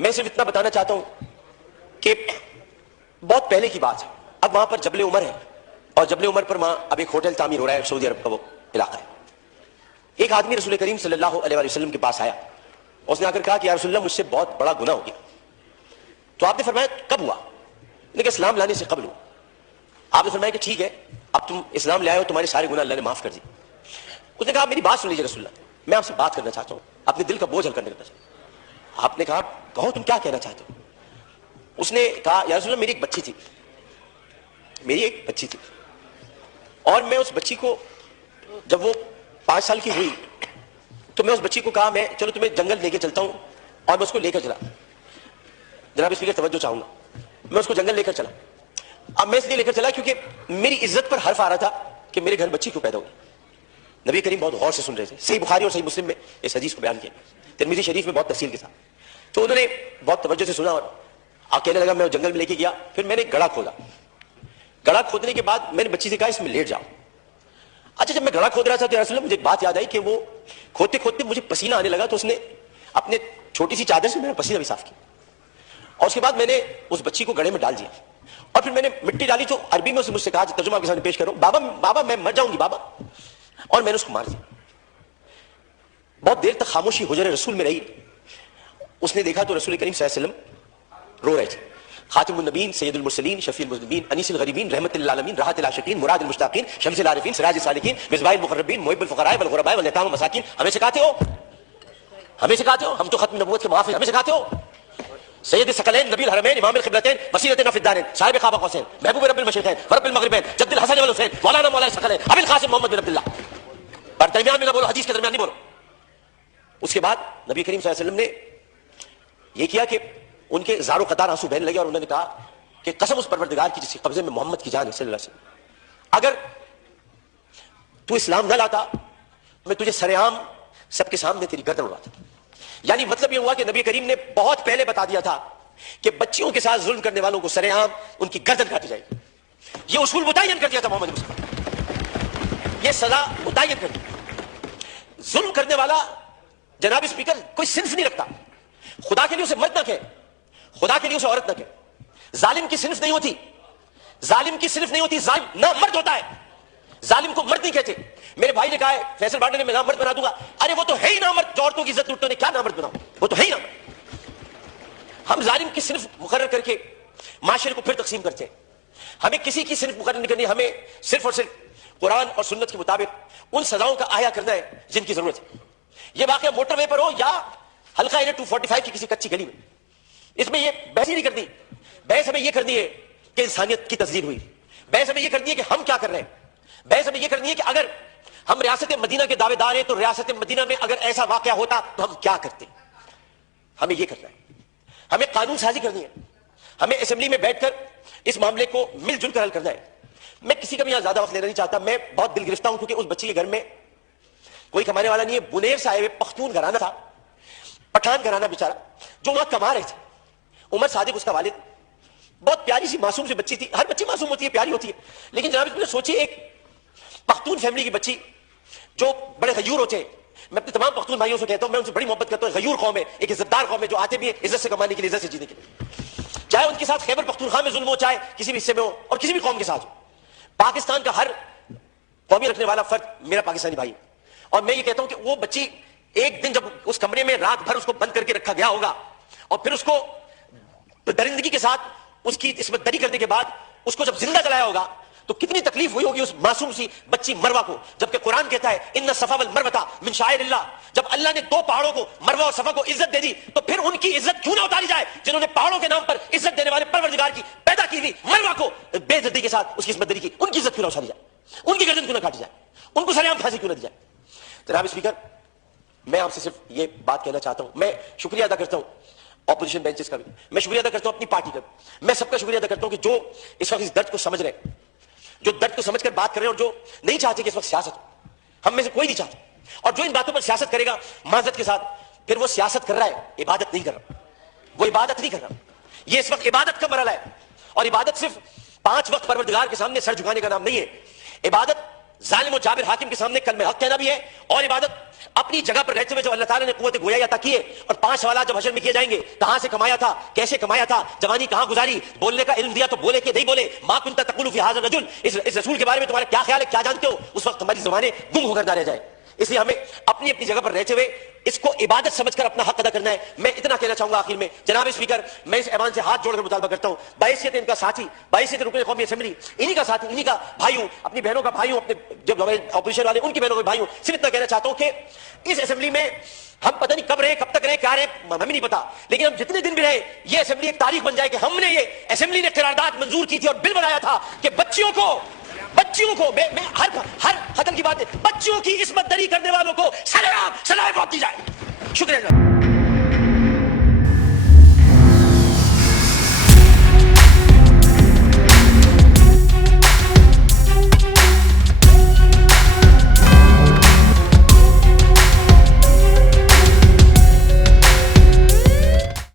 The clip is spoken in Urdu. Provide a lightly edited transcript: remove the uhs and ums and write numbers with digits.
میں صرف اتنا بتانا چاہتا ہوں کہ بہت پہلے کی بات ہے، اب وہاں پر جبل عمر ہے، اور جبل عمر پر وہاں اب ایک ہوٹل تعمیر ہو رہا ہے، سعودی عرب کا وہ علاقہ ہے۔ ایک آدمی رسول کریم صلی اللہ علیہ وسلم کے پاس آیا، اس نے آ کر کہا کہ یا رسول اللہ مجھ سے بہت بڑا گناہ ہو گیا۔ تو آپ نے فرمایا کب ہوا؟ لیکن اسلام لانے سے قبل ہوا۔ آپ نے فرمایا کہ ٹھیک ہے، اب تم اسلام لے آئے ہو، تمہارے سارے گناہ اللہ نے معاف کر دیے۔ اس نے کہا میری بات سن لیجیے رسول اللہ، میں آپ سے بات کرنا چاہتا ہوں، اپنے دل کا بوجھ ہلکا کرنا چاہتا ہوں۔ آپ نے کہا کہو تم کیا کہنا چاہتے ہو؟ اس نے کہا یا رسول اللہ میری ایک بچی تھی، اور میں اس بچی کو جب وہ 5 سال کی ہوئی تو میں اس بچی کو کہا میں چلو تمہیں جنگل لے کے چلتا ہوں، اور میں اس کو لے کر چلا۔ جناب اسپیکر توجہ چاہوں گا، میں اس کو جنگل لے کر چلا۔ اب میں اس لیے لے کر چلا کیونکہ میری عزت پر حرف آ رہا تھا کہ میرے گھر بچی کیوں پیدا ہوئی۔ نبی کریم بہت غور سے سن رہے تھے، صحیح بخاری اور صحیح مسلم میں اس حدیث کو بیان کیا، ترمذی شریف میں بہت تفصیل کے ساتھ۔ تو انہوں نے بہت توجہ سے سنا اور کہنے لگا میں جنگل میں لے کے گیا، پھر میں نے گڑھا کھودا۔ گڑھا کھودنے کے بعد میں نے بچی سے کہا اس میں لیٹ جاؤ۔ اچھا جب میں گڑھا کھود رہا تھا تو یا رسول اللہ مجھے ایک بات یاد آئی کہ وہ کھودتے کھودتے مجھے پسینہ آنے لگا، تو اس نے اپنے چھوٹی سی چادر سے میرا پسینہ بھی صاف کیا، اور اس کے بعد میں نے اس بچی کو گڑھے میں ڈال دیا، اور پھر میں نے مٹی ڈالی تو عربی میں اسے مجھ سے کہا ترجمہ آپ کے سامنے پیش کروں، بابا میں مر جاؤں گی بابا، اور میں نے اس کو مار دیا۔ بہت دیر تک خاموشی حجر رسول میں رہی۔ اس نے دیکھا تو رسول کریم صلی اللہ علیہ وسلم رو رہے تھے، خاتم النبیین، سید المرسلین، شفیع المذنبین، انیس الغریبین، رحمت للعالمین، راحت العاشقین، مراد المشتاقین، شمس العارفین، سراج السالکین، مصباح المقربین، محب الفقراء والغرباء والیتام والمساکین۔ ہمیں سکھاتے ہو، ہم تو ختم نبوت کے محافظ، ہمیں سکھاتے ہو۔ سید الثقلین، نبی الحرمین، امام القبلتین، وسیلتنا فی الدارین، صاحب قاب قوسین، محبوب رب المشرقین ورب المغربین، جد الحسن والحسین، مولانا مولانا الثقلین، ابی القاسم محمد بن عبداللہ۔ پر درمیان میں نہ بولو، حدیث کے درمیان نہیں بولو۔ اس کے بعد نبی کریم صلی اللہ علیہ وسلم نے یہ کیا کہ ان کے زار و قطار آنسو بہنے لگے، اور انہوں نے کہا کہ قسم اس پروردگار کی جس کے قبضے میں محمد کی جان ہے صلی اللہ علیہ وسلم، اگر تو اسلام نہ لاتا میں تجھے سر عام سب کے سامنے تیری گردن اڑاتا۔ یعنی مطلب یہ ہوا کہ نبی کریم نے بہت پہلے بتا دیا تھا کہ بچیوں کے ساتھ ظلم کرنے والوں کو سر عام ان کی گردن کاٹی جائے گی۔ یہ اصول متعین کر دیا تھا محمد مصطفیٰ، یہ سزا متعین کر دی۔ ظلم کرنے والا جناب اسپیکر کوئی صنف نہیں رکھتا، خدا کے لیے اسے مرد نہ کہے، خدا کے لیے اسے عورت نہ کہے۔ ظالم کی صنف نہیں ہوتی، ظالم کی صنف نہیں ہوتی، ظالم نہ مرد ہوتا ہے، ظالم کو مرد نہیں کہتے۔ میرے بھائی نے کہا ہے فیصل بانڈے نے میں نامرد بنا دوں گا، ارے وہ تو ہے ہی نامرد، جو عورتوں کی عزت لوٹنے نے کیا نامرد بناؤ، وہ تو ہے ہی نامرد۔ ہم ظالم کی صنف مقرر کر کے معاشرے کو پھر تقسیم کرتے ہیں۔ ہمیں کسی کی صنف مقرر نہیں کرنی، ہمیں صرف اور صرف قرآن اور سنت کے مطابق ان سزاؤں کا احیا کرنا ہے جن کی ضرورت ہے۔ یہ واقعہ موٹر وے پر ہو یا حلقہ 245 کی کسی کچی گلی میں، اس میں یہ بحث ہی نہیں کرنی۔ بحث ہمیں یہ کرنی ہے کہ انسانیت کی تصدیق ہوئی، بحث ہمیں یہ کرنی ہے کہ ہم کیا کر رہے ہیں، بحث ہمیں یہ کرنی ہے کہ اگر ہم ریاست مدینہ کے دعوے دار ہیں تو ریاست مدینہ میں اگر ایسا واقعہ ہوتا تو ہم کیا کرتے۔ ہمیں یہ کرنا ہے، ہمیں قانون سازی کرنی ہے، ہمیں اسمبلی میں بیٹھ کر اس معاملے کو مل جل کر حل کرنا ہے۔ میں کسی کا بھی یہاں زیادہ وقت لینا نہیں چاہتا، میں بہت دل گرفتہ ہوں کیونکہ اس بچی کے گھر میں کوئی کمانے والا نہیں ہے۔ بنیر صاحب پختون گھرانہ تھا، پٹھان گھرانہ بیچارہ، جو وہاں کما رہے تھے۔ عمر صادق اس کا والد، بہت پیاری سی معصوم سی بچی تھی، ہر بچی معصوم ہوتی ہے، پیاری ہوتی ہے، لیکن جناب اس میں سوچیے ایک پختون فیملی کی بچی جو بڑے غیور ہوتے ہیں۔ میں اپنے تمام پختون بھائیوں سے کہتا ہوں، میں ان سے بڑی محبت کرتا ہوں، غیور قوم ہے، ایک عزت دار قوم ہے، جو آتے بھی ہیں عزت سے کمانے کے لیے، عزت سے جینے کے لیے، چاہے ان کے ساتھ خیبر پختونخوا میں ظلم ہو، چاہے کسی بھی حصے میں ہو، اور کسی بھی قوم کے ساتھ ہو۔ پاکستان کا ہر قومی رکھنے والا فرد میرا پاکستانی بھائی، اور میں یہ کہتا ہوں کہ وہ بچی ایک دن جب اس کمرے میں رات بھر اس کو بند کر کے رکھا گیا ہوگا، اور پھر اس کو درندگی کے ساتھ اس کی عصمت دری کرنے کے بعد اس کو جب زندہ جلایا ہوگا تو کتنی تکلیف ہوئی ہوگی اس معصوم سی بچی مروہ کو، جبکہ قرآن کہتا ہے ان الصفا والمروہ من شعائر اللہ۔ جب اللہ نے دو پہاڑوں کو مروہ اور صفا کو عزت دے دی تو پھر ان کی عزت کیوں نہ اتاری جائے جنہوں نے پہاڑوں کے نام پر عزت دینے والے پروردگار کی پیدا کی ہوئی مروہ کو بے عزتی کے ساتھ اس کی عصمت دری کی، ان کی عزت کیوں نہ اتاری جائے، ان کی گردن کیوں نہ کاٹی جائے، ان کو سر عام پھانسی کیوں نہ دی جائے۔ جناب اسپیکر، میں آپ سے صرف یہ بات کہنا چاہتا ہوں، میں شکریہ ادا کرتا ہوں اپوزیشن بینچز کا بھی، میں شکریہ ادا کرتا ہوں اپنی پارٹی کا بھی، میں سب کا شکریہ ادا کرتا ہوں کہ جو اس وقت اس درد کو سمجھ رہے ہیں، جو درد کو سمجھ کر بات کر رہے ہیں، اور جو نہیں چاہتے کہ اس وقت سیاست ہو۔ ہم میں سے کوئی نہیں چاہتا، اور جو ان باتوں پر سیاست کرے گا معذرت کے ساتھ، پھر وہ سیاست کر رہا ہے، عبادت نہیں کر رہا، وہ عبادت نہیں کر رہا۔ یہ اس وقت عبادت کا مرحلہ ہے، اور عبادت صرف 5 وقت پروردگار کے سامنے سر جھکانے کا نام نہیں ہے۔ عبادت ظالم و جابر حاکم کے سامنے کلمہ حق کہنا بھی ہے اور عبادت اپنی جگہ پر رہتے ہوئے جو اللہ تعالیٰ نے قوت گویا عطا کی ہے. اور 5 سوالات جب حشر میں کیے جائیں گے, کہاں سے کمایا تھا, کیسے کمایا تھا, جوانی کہاں گزاری, بولنے کا علم دیا تو بولے کہ نہیں بولے, ما کنت تقول فی ھذا الرجل, اس رسول کے بارے میں تمہارا کیا خیال ہے, کیا جانتے ہو, اس وقت ہماری زبانیں گم ہو کر نہ رہ جائے. اس لیے ہمیں اپنی اپنی جگہ پر رہتے ہوئے اس کو عبادت سمجھ کر اپنا حق ادا کرنا ہے. میں اتنا کہنا چاہوں گا آخر میں, جناب اسپیکر, میں اس ایوان سے ہاتھ جوڑ کر مطالبہ کرتا ہوں, بحیثیت ان کا ساتھی, بحیثیت رکن قومی اسمبلی, انہی کا ساتھی, انہی کا بھائیوں, اپنی بہنوں کا بھائیوں, اپنے جو اپوزیشن والے ان کی بہنوں کے بھائیوں, صرف اتنا کہنا چاہتا ہوں کہ اس اسمبلی میں ہم پتہ نہیں کب رہے, کب تک رہے, کیا رہے, ہمیں نہیں پتا, لیکن ہم جتنے دن بھی رہے, یہ اسمبلی ایک تاریخ بن جائے کہ ہم نے, یہ اسمبلی نے قرارداد منظور کی تھی اور بل بنایا تھا کہ بچیوں کو میں ہر قتل کی بات ہے, بچیوں کی عصمت دری کرنے والوں کو سزائے موت دی جائے. شکریہ.